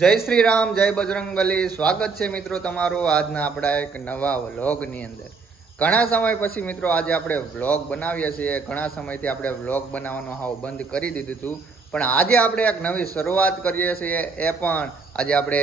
જય શ્રી રામ, જય બજરંગબલી. સ્વાગત છે મિત્રો તમારું આજના આપણા એક નવા વ્લોગની અંદર. ઘણા સમય પછી મિત્રો આજે આપણે વ્લોગ બનાવીએ છીએ. ઘણા સમયથી આપણે વ્લોગ બનાવવાનું હાવ બંધ કરી દીધું હતું, પણ આજે આપણે એક નવી શરૂઆત કરીએ છીએ. એ પણ આજે આપણે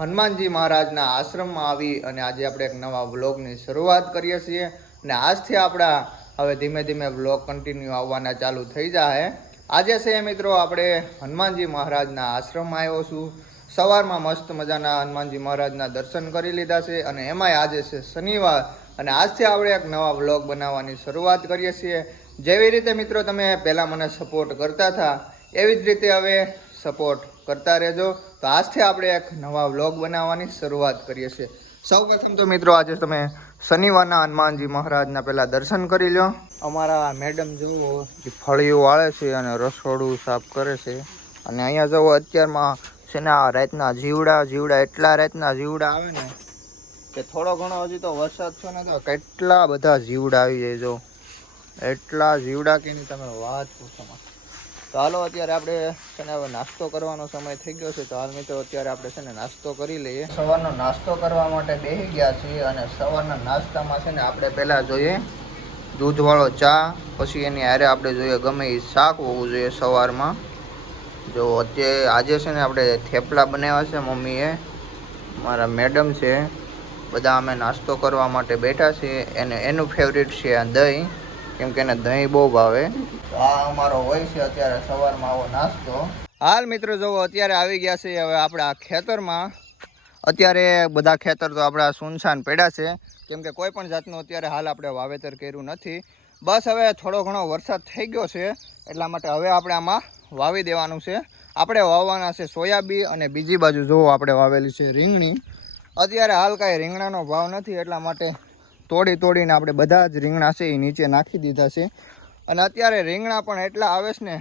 હનુમાનજી મહારાજના આશ્રમમાં આવી અને આજે આપણે એક નવા વ્લોગની શરૂઆત કરીએ છીએ. અને આજથી આપણા હવે ધીમે ધીમે વ્લોગ કન્ટિન્યુ આવવાના ચાલુ થઈ જાય. આજે છે મિત્રો આપણે હનુમાનજી મહારાજના આશ્રમમાં આવ્યો છું. સવારમાં મસ્ત મજાના હનુમાનજી મહારાજના દર્શન કરી લીધા છે અને એમાંય આજે છે શનિવાર અને આજથી આપણે એક નવા વ્લોગ બનાવવાની શરૂઆત કરીએ છીએ. જેવી રીતે મિત્રો તમે પહેલાં મને સપોર્ટ કરતા હતા એવી જ રીતે હવે સપોર્ટ કરતા રહેજો. તો આજથી આપણે એક નવા વ્લોગ બનાવવાની શરૂઆત કરીએ છીએ. સૌ પ્રથમ તો મિત્રો આજે તમે શનિવારના હનુમાનજી મહારાજના પહેલાં દર્શન કરી લો. અમારા મેડમ જુઓ ફળીઓ વાળે છે અને રસોડું સાફ કરે છે. અને અહીંયા જુઓ અત્યારમાં છે ને આ રાતના જીવડા એટલા રાતના જીવડા આવે ને કે થોડો ઘણો હજી તો વરસાદ છે ને તો કેટલા બધા જીવડા આવી જાય. જો એટલા જીવડા કે નહીં તમે વાત પૂછોમાં. તો હાલો અત્યારે આપણે છે ને હવે નાસ્તો કરવાનો સમય થઈ ગયો છે. તો હાલ મિત્રો અત્યારે આપણે છે ને નાસ્તો કરી લઈએ. સવારનો નાસ્તો કરવા માટે બેસી ગયા છીએ અને સવારના નાસ્તામાં છે ને આપણે પહેલાં જોઈએ દૂધવાળો ચા, પછી એની હારે આપણે જોઈએ ગમે એ શાક હોવું જોઈએ સવારમાં. જો અત્યારે આજે છે ને આપણે થેપલા બનાવ્યા છે મમ્મીએ, મારા મેડમ છે, બધા અમે નાસ્તો કરવા માટે બેઠા છીએ. એનું ફેવરિટ છે આ દહીં, કેમ કે એને દહીં બહુ ભાવે. તો આ અમારો હોય છે અત્યારે સવારમાં આવો નાસ્તો. હાલ મિત્રો જુઓ અત્યારે આવી ગયા છે હવે આપણા ખેતરમાં. અત્યારે બધા ખેતર તો આપણા સુનસાન પડ્યા છે, કેમ કે કોઈ પણ જાતનું અત્યારે હાલ આપણે વાવેતર કર્યું નથી. બસ હવે થોડો ઘણો વરસાદ થઈ ગયો છે એટલા માટે હવે આપણે આમાં વાવી દેવાનું છે. આપણે વાવવાના છે સોયાબીન અને બીજી બાજુ જુઓ આપણે વાવેલી છે રીંગણી. અત્યારે હાલ કાંઈ રીંગણાનો ભાવ નથી એટલા માટે તોડીને આપણે બધા જ રીંગણા છે એ નીચે નાખી દીધા છે. અને અત્યારે રીંગણા પણ એટલા આવે છે ને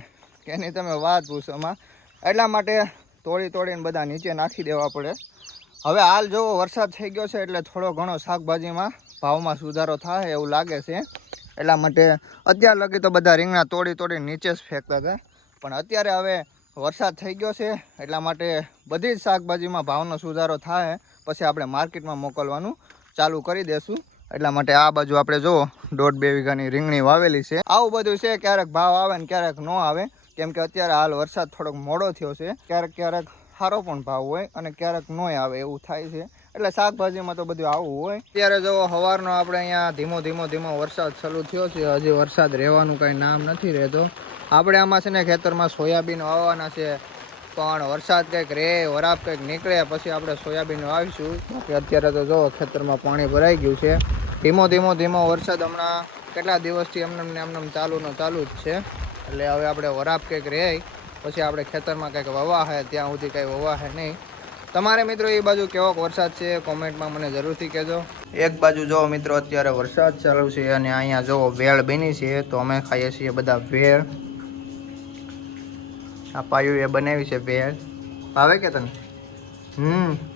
કે એની તમે વાત પૂછોમાં. એટલા માટે તોડીને બધા નીચે નાખી દેવા પડે. હવે હાલ જુઓ વરસાદ થઈ ગયો છે એટલે થોડો ઘણો શાકભાજીમાં ભાવમાં સુધારો થાય એવું લાગે છે. એટલા માટે અત્યાર લગી તો બધા રીંગણા તોડીને નીચે જ ફેંકતા હતા, પણ અત્યારે હવે વરસાદ થઈ ગયો છે એટલા માટે બધી જ શાકભાજીમાં ભાવનો સુધારો થાય પછી આપણે માર્કેટમાં મોકલવાનું ચાલુ કરી દેશું. એટલા માટે આ બાજુ આપણે જુઓ 1.5-2 વીઘાની રીંગણી વાવેલી છે. આવું બધું છે, ક્યારેક ભાવ આવે ને ક્યારેક ન આવે, કેમ કે અત્યારે હાલ વરસાદ થોડોક મોડો થયો છે. ક્યારેક સારો પણ ભાવ હોય અને ક્યારેક ન આવે એવું થાય છે. એટલે શાકભાજીમાં તો બધું આવું હોય. અત્યારે જો સવારનો આપણે અહીંયા ધીમો વરસાદ ચાલુ થયો છે. હજી વરસાદ રહેવાનું કંઈ નામ નથી રહેતો. આપણે આમાં છે ને ખેતરમાં સોયાબીન વાવવાના છે, પણ વરસાદ કંઈક રહે વરાપ કંઈક નીકળે પછી આપણે સોયાબીન વાવીશું. બાકી અત્યારે તો જો ખેતરમાં પાણી ભરાઈ ગયું છે. ધીમો વરસાદ હમણાં કેટલા દિવસથી એમને ચાલુ જ છે. એટલે હવે આપણે વરાપ કંઈક રહે પછી આપણે ખેતરમાં કંઈક વવા છે, ત્યાં સુધી કંઈ વવા છે નહીં. તમારે મિત્રો એ બાજુ કેવો વરસાદ છે કોમેન્ટમાં મને જરૂરથી કહેજો. એક બાજુ જો મિત્રો અત્યારે વરસાદ ચાલુ છે અને અહીંયા જો ભેળ બની છે, તો અમે ખાઈએ છીએ બધા ભેળ. આ પાયું એ બનાવી છે ભેળ. ભાવે કે તને?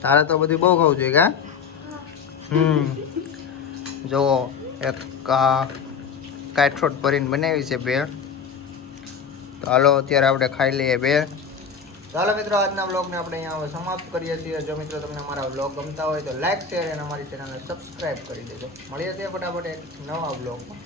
તારે તો બધું બહુ ખાવું જોઈએ કા? જો એક કાઠોટ ભરીને બનાવી છે ભેળ. તો હાલો અત્યારે આપણે ખાઈ લઈએ ભેળ. ચાલો મિત્રો આજના વ્લોગને આપણે અહીંયા હવે સમાપ્ત કરીએ છીએ. જો મિત્રો તમને અમારા વ્લોગ ગમતા હોય તો લાઈક શેર અને અમારી ચેનલને સબસ્ક્રાઈબ કરી દેજો. મળીએ છીએ ફટાફટ એક નવા વ્લોગમાં.